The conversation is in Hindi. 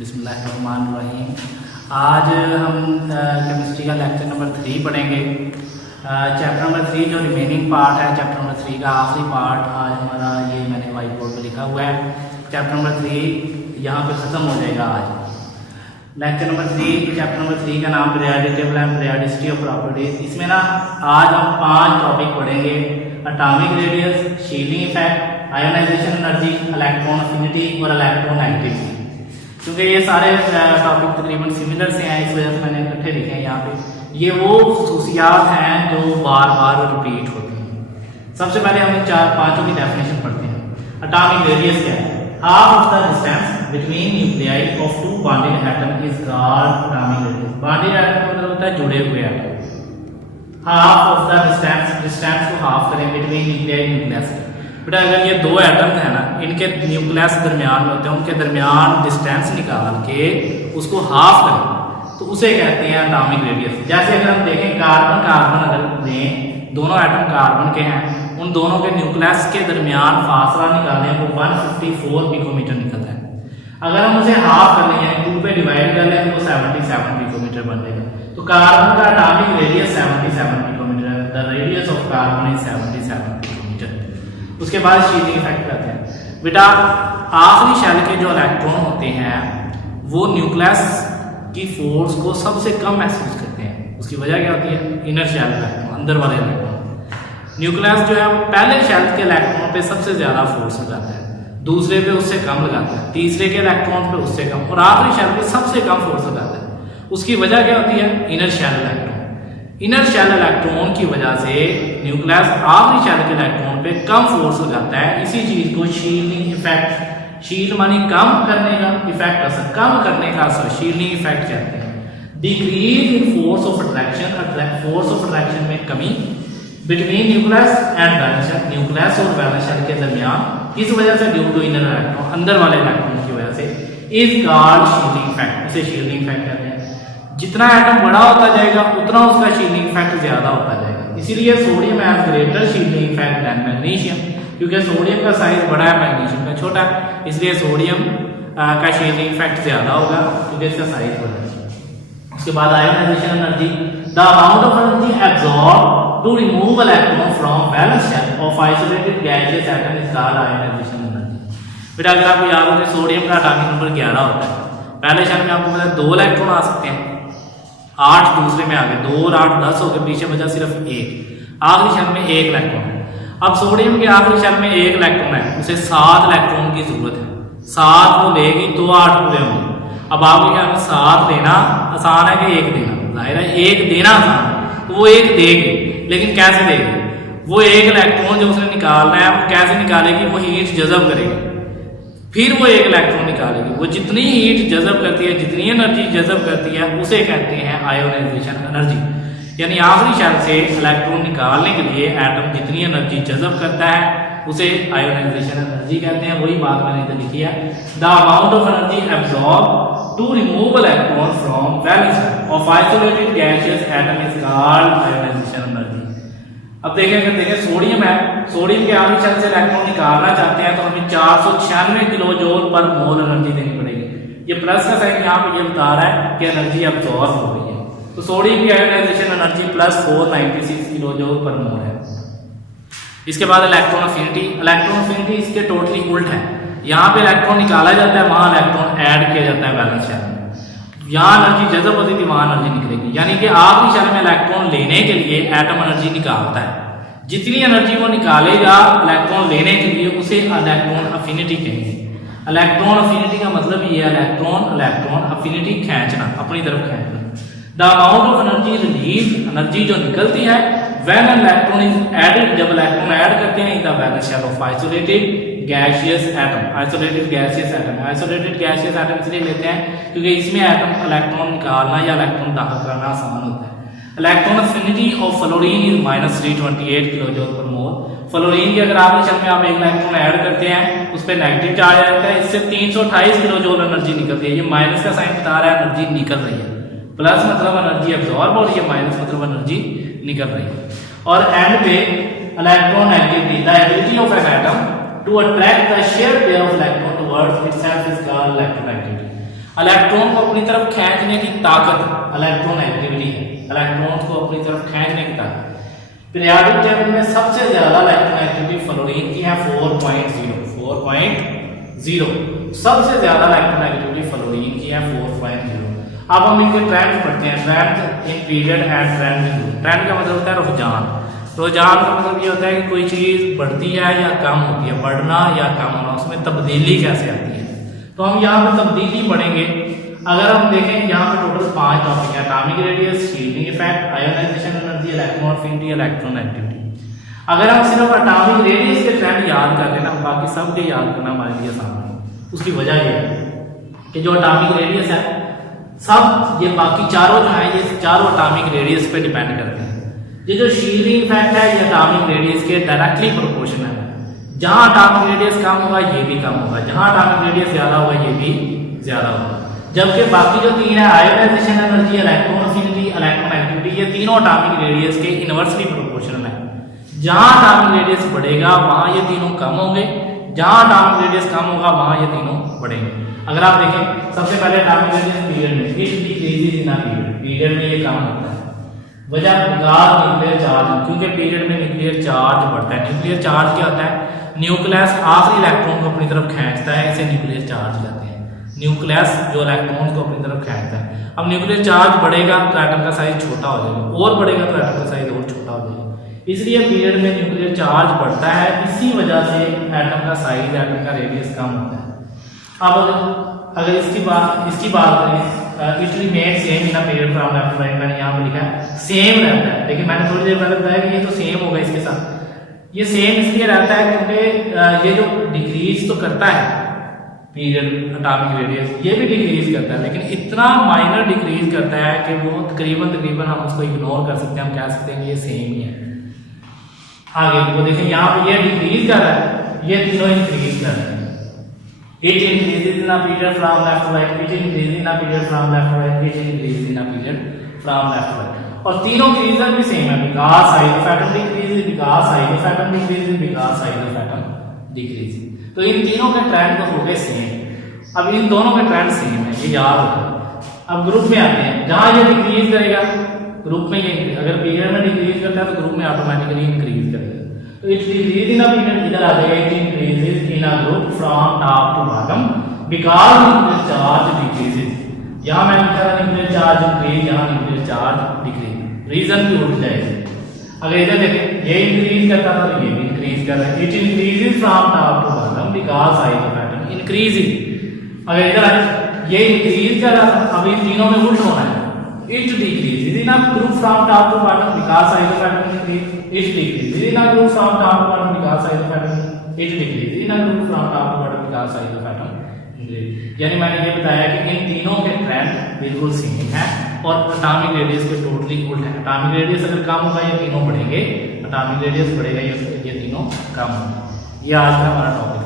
बिस्मिल्लाहिर्रहमानिर्रहीम। आज हम केमिस्ट्री का लेक्चर नंबर 3 पढ़ेंगे। चैप्टर नंबर 3 जो रिमेनिंग पार्ट है, चैप्टर नंबर 3 का आखिरी पार्ट आज हमारा, ये मैंने वाइट बोर्ड पर लिखा हुआ है। चैप्टर नंबर 3 यहाँ पे ख़त्म हो जाएगा आज। लेक्चर नंबर 3, चैप्टर नंबर 3 का नाम periodic table and periodicity of properties. इसमें ना आज हम 5 टॉपिक पढ़ेंगे: atomic radius, shielding effect, ionisation energy, electron affinity और इलेक्ट्रोनेगेटिविटी। क्योंकि ये सारे टॉपिक तकरीबन सिमिलर से हैं, इस वजह से मैंने इकट्ठे लिखे हैं यहाँ पे। ये वो खसूसियात हैं जो बार बार रिपीट होती हैं। सबसे पहले हम इन 4-5 की डेफिनेशन पढ़ते हैं। एटॉमिक रेडियस क्या है? Half of the distance between nuclei of 2 bonded atom is called atomic radius. Bonded atom का मतलब होता है जुड़े हुए atom. Half of the distance को हाफ करें बिटवीन न्यूक्लियाई न्यूक्लियस। बेटा अगर ये 2 एटम्स हैं ना, इनके न्यूक्लियस दरमियान में होते हैं, उनके दरमियान डिस्टेंस निकाल के उसको हाफ करें तो उसे कहते हैं एटॉमिक रेडियस। जैसे अगर हम देखें कार्बन अगर दें, दोनों एटम कार्बन के हैं, उन दोनों के न्यूक्लियस के दरमियान फासला निकालें वो 154 पिकोमीटर निकलता है। अगर हम उसे हाफ कर लें यानी 2 पे डिवाइड कर लें तो वो 77 पिकोमीटर बन जाएगा। तो कार्बन का एटॉमिक रेडियस 77 पिकोमीटर है। The radius of carbon is 77 picometre. उसके बाद शील्डिंग इफेक्ट करते हैं। बेटा आखिरी शेल के जो इलेक्ट्रॉन होते हैं वो न्यूक्लियस की फोर्स को सबसे कम महसूस करते हैं। उसकी वजह क्या होती है? इनर शेल इलेक्ट्रॉन, अंदर वाले इलेक्ट्रॉन। न्यूक्लियस जो है वो पहले शेल के इलेक्ट्रॉन पे सबसे ज्यादा फोर्स लगाता है, दूसरे पे उससे कम लगाता है, तीसरे के इलेक्ट्रॉन पे उससे कम, और आखिरी शेल पे सबसे कम फोर्स लगाता है। उसकी वजह क्या होती है? Inner shell electron. Inner shell electron की वजह से न्यूक्लियस आखिरी शेल के इलेक्ट्रॉन पे कम फोर्स लगाता है। इसी चीज को शील्डिंग इफेक्ट, शील्ड मानी कम करने का, इफेक्ट असर कम करने का असर, शील्डिंग इफेक्ट कहते हैं। Decrease in force of attraction, force of attraction में कमी between nucleus and valence shell, nucleus और वैलेंस शेल के दरमियान, इस वजह से ड्यू टू इनर इलेक्ट्रॉन, अंदर वाले इलेक्ट्रॉन की वजह से, इज कॉल्ड शील्डिंग इफेक्ट। इसे शील्डिंग इफेक्ट कहते हैं। जितना एटम बड़ा होता जाएगा उतना उसका शील्डिंग इफेक्ट ज्यादा होता जाएगा। इसीलिए sodium has greater shielding effect than magnesium, क्योंकि सोडियम का साइज बड़ा है, मैग्नीशियम का छोटा है, इसलिए सोडियम का शील्डिंग इफेक्ट ज्यादा होगा क्योंकि इसका साइज बड़ा है। उसके बाद ionization energy, the amount of energy absorb to remove electron from valence shell of isolated gaseous atom is called ionization energy. बेटा अगर आपको याद हो कि सोडियम का एटॉमिक नंबर 11 होता है। पहले शेल में आपको पता है 2 इलेक्ट्रॉन आ सकते हैं, 8 दूसरे में आ गए, 2 और 8 10 हो गए, पीछे बचा सिर्फ 1। आखिरी शेल में 1 इलेक्ट्रॉन है। अब सोडियम के आखिरी शेल में 1 इलेक्ट्रॉन है, उसे 7 इलेक्ट्रॉन की जरूरत है। 7 वो लेगी तो 8 पूरे होंगे। अब आपके ख्याल में 7 देना आसान है कि 1 देना? जाहिर है 1 देना आसान है, तो वो 1 देगी, लेकिन कैसे देगी? वो 1 इलेक्ट्रॉन जो उसने निकालना है वो कैसे निकालेगी? वो हीट जज़ब करेगी, फिर वो 1 इलेक्ट्रॉन निकालेगी। वो जितनी हीट जज़ब करती है, जितनी एनर्जी जज़ब करती है, उसे कहते हैं आयोनाइजेशन एनर्जी। यानी आखिरी शेल से इलेक्ट्रॉन निकालने के लिए एटम जितनी एनर्जी जज़ब करता है उसे आयोनाइजेशन एनर्जी कहते हैं। वही बात मैंने इधर लिखी है, the amount of energy absorb to remove electron from valence of isolated gaseous atom is called ionization energy. अब देखें सोडियम है, सोडियम के आखिरी शेल से इलेक्ट्रॉन निकालना चाहते हैं तो हमें 496 किलो जूल पर मोल एनर्जी देनी पड़ेगी। ये प्लस का साइन यहाँ पे ये बता रहा है कि एनर्जी अब्सॉर्ब हो रही है। तो सोडियम की ionization energy plus 496 kilo joule per mole है। इसके बाद इलेक्ट्रॉन अफिनिटी, इलेक्ट्रॉन अफिनिटी इसके टोटली उल्ट है। यहाँ पे इलेक्ट्रॉन निकाला जाता है, वहां इलेक्ट्रॉन ऐड किया जाता है वैलेंस शेल में। यहाँ एनर्जी जज़ब होती थी, वहां एनर्जी निकलेगी। यानी कि आखिरी शेल में इलेक्ट्रॉन लेने के लिए एटम एनर्जी निकालता है। जितनी एनर्जी वो निकालेगा इलेक्ट्रॉन लेने के लिए उसे इलेक्ट्रॉन अफिनिटी कहेंगे। इलेक्ट्रॉन अफिनिटी का मतलब ये है इलेक्ट्रॉन अफिनिटी खींचना, अपनी तरफ खींचना। The amount of energy release, energy जो निकलती है व्हेन इलेक्ट्रॉन इज एडेड, जब इलेक्ट्रॉन ऐड करते हैं in the valence shell of isolated gaseous atom. Isolated gaseous atom, isolated gaseous atom इसलिए लेते हैं क्योंकि इसमें एटम इलेक्ट्रॉन निकालना या इलेक्ट्रॉन दाखिल करना आसान होता है। Electron affinity of fluorine is -328 kilo joule per mole. Fluorine की अगर आखिरी शेल में आप 1 इलेक्ट्रॉन ऐड करते हैं उस पर नेगेटिव चार्ज आता है, इससे 328 किलो जूल एनर्जी निकलती है। ये माइनस का साइन बता रहा है एनर्जी निकल रही है। प्लस मतलब एनर्जी अब्सॉर्ब और ये माइनस मतलब एनर्जी निकल रही है। और एंड पे electronegativity, the ability of an atom to attract the share pair of electron towards itself is called electronegativity. Electron को अपनी तरफ खींचने की ताकत इलेक्ट्रॉन एक्टिविटी है, इलेक्ट्रॉन को अपनी तरफ खींचने की ताकत। पीरियोडिक टेबल में सबसे ज्यादा इलेक्ट्रॉन एक्टिविटी फ्लोरीन की है 4.0, सबसे ज्यादा इलेक्ट्रॉन एक्टिविटी फ्लोरीन की है 4.0। अब हम इनके ट्रेंड पढ़ते हैं, trend in period and trend. Trend का मतलब होता है रुझान। रुझान का मतलब ये होता है कि कोई चीज बढ़ती है या कम होती है, बढ़ना या कम होना, उसमें तब्दीली कैसे आती है। तो हम यहाँ पे तब्दीली पढ़ेंगे। अगर हम देखें यहाँ पे टोटल 5 टॉपिक है, atomic radius, shielding effect, ionisation energy, electron affinity, electron activity. अगर हम सिर्फ एटॉमिक रेडियस के ट्रेंड याद कर लेना, बाकी सब के याद करना हमारे लिए आसान है। उसकी वजह ये है कि जो एटॉमिक रेडियस है सब, ये बाकी चारों जो है ये चारों एटॉमिक रेडियस पे डिपेंड करते हैं। ये जो शील्डिंग इफेक्ट है ये एटॉमिक रेडियस के डायरेक्टली प्रोपोर्शनल है। जहां एटॉमिक रेडियस कम होगा ये भी कम होगा, जहां एटॉमिक रेडियस ज्यादा होगा ये भी ज्यादा होगा। जबकि बाकी जो तीन है, ionization energy, electron affinity, electron activity, ये तीनों एटॉमिक रेडियस के इनवर्सली प्रोपोर्शनल है। जहां एटॉमिक रेडियस बढ़ेगा वहां ये तीनों कम होंगे, जहां एटॉमिक रेडियस कम होगा वहां ये तीनों बढ़ेंगे। अगर आप देखें सबसे पहले एटॉमिक रेडियस पीरियड में, इट डिक्रीजेस इन पीरियड में ये कम होता है। वजह बिकॉज़ न्यूक्लियर चार्ज, क्योंकि पीरियड में न्यूक्लियर चार्ज बढ़ता है। न्यूक्लियर चार्ज क्या होता है? न्यूक्लियस आखिरी इलेक्ट्रॉन को अपनी तरफ खींचता है, इसे न्यूक्लियर चार्ज कहते हैं। न्यूक्लियस जो इलेक्ट्रॉन को अपनी तरफ खींचता है। अब न्यूक्लियर चार्ज बढ़ेगा तो एटम का साइज छोटा हो जाएगा, और बढ़ेगा तो एटम का साइज और छोटा हो जाएगा। इसलिए पीरियड में न्यूक्लियर चार्ज बढ़ता है, इसी वजह से एटम का साइज, एटम का रेडियस कम होता है। अब अगर इसकी बात करें, it remain same in a period from left to right, मैंने यहाँ पे लिखा है सेम रहता है, लेकिन मैंने थोड़ी देर पहले बताया कि ये तो सेम होगा इसके साथ। ये सेम इसलिए रहता है क्योंकि ये जो डिक्रीज तो करता है पीरियड एटॉमिक रेडियस, ये भी डिक्रीज करता है, लेकिन इतना माइनर डिक्रीज करता है कि वो तकरीबन हम उसको इग्नोर कर सकते हैं, हम कह सकते हैं कि ये सेम ही है। आगे वो देखें, यहाँ पे ये डिक्रीज कर रहा है, ये तीनों इंक्रीज कर रहे हैं। It increases in a period from left to right, it increases in a period from left to right, it increases in a period from left to right। और तीनों के रीजन भी सेम है, because size of atom decreases, because size of atom decreases, because size of atom decreases। तो इन तीनों के ट्रेंड तो हो गए सेम। अब इन दोनों के ट्रेंड सेम है, ये याद होगा। अब ग्रुप में आते हैं, जहां ये डिक्रीज करेगा ग्रुप में, ये अगर पीरियड में डिक्रीज करता है तो ग्रुप में ऑटोमेटिकली इंक्रीज करेगा। तो it decrease in a period, इधर आ जाएगा it increases in a group from top to bottom because nuclear charge decreases. यहां मैंने लिखा था न्यूक्लियर चार्ज इंक्रीज, यहां न्यूक्लियर चार्ज डिक्रीज, रीजन भी उल्टा है। अगर इधर देखें, ये इंक्रीज करता था तो ये भी इंक्रीज कर रहा है। It increases from top to bottom because size of atom increasing. अगर इधर ये इंक्रीज कर रहा था, अब इन तीनों में उल्टा होना है। It decreases in a group from top to bottom because size of atom increase, it decreases in a group from top to bottom because size of atom, it decreases in a group from top to bottom because size of atom increase। यानी मैंने ये बताया कि इन तीनों के ट्रेंड बिल्कुल सेम है और एटॉमिक रेडियस के टोटली उल्टे हैं। एटॉमिक रेडियस अगर कम होगा ये तीनों बढ़ेंगे, एटॉमिक रेडियस बढ़ेगा ये तीनों कम होंगे। ये आज का हमारा टॉपिक।